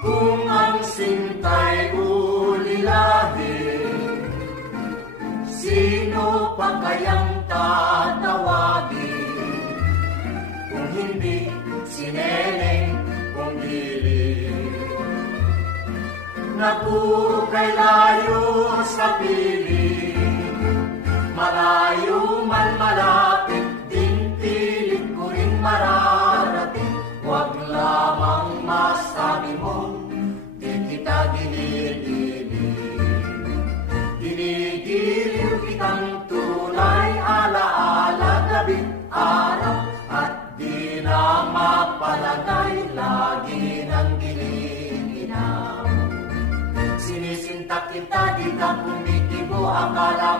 Kung ang sinta'y ulilahin, sino pa kayang tatawagin? Kung hindi si Neneng Pumili, na puro kay layo sa piling, malayo man malapit din pilit ko rin mararating. Huwag lamang masabi mo di kita dinigiliw kitang tunay, alaala gabi araw, at di na mapalagay lagi ng gilid-ginaw. Sinisintak kita di ka kumitibo, akala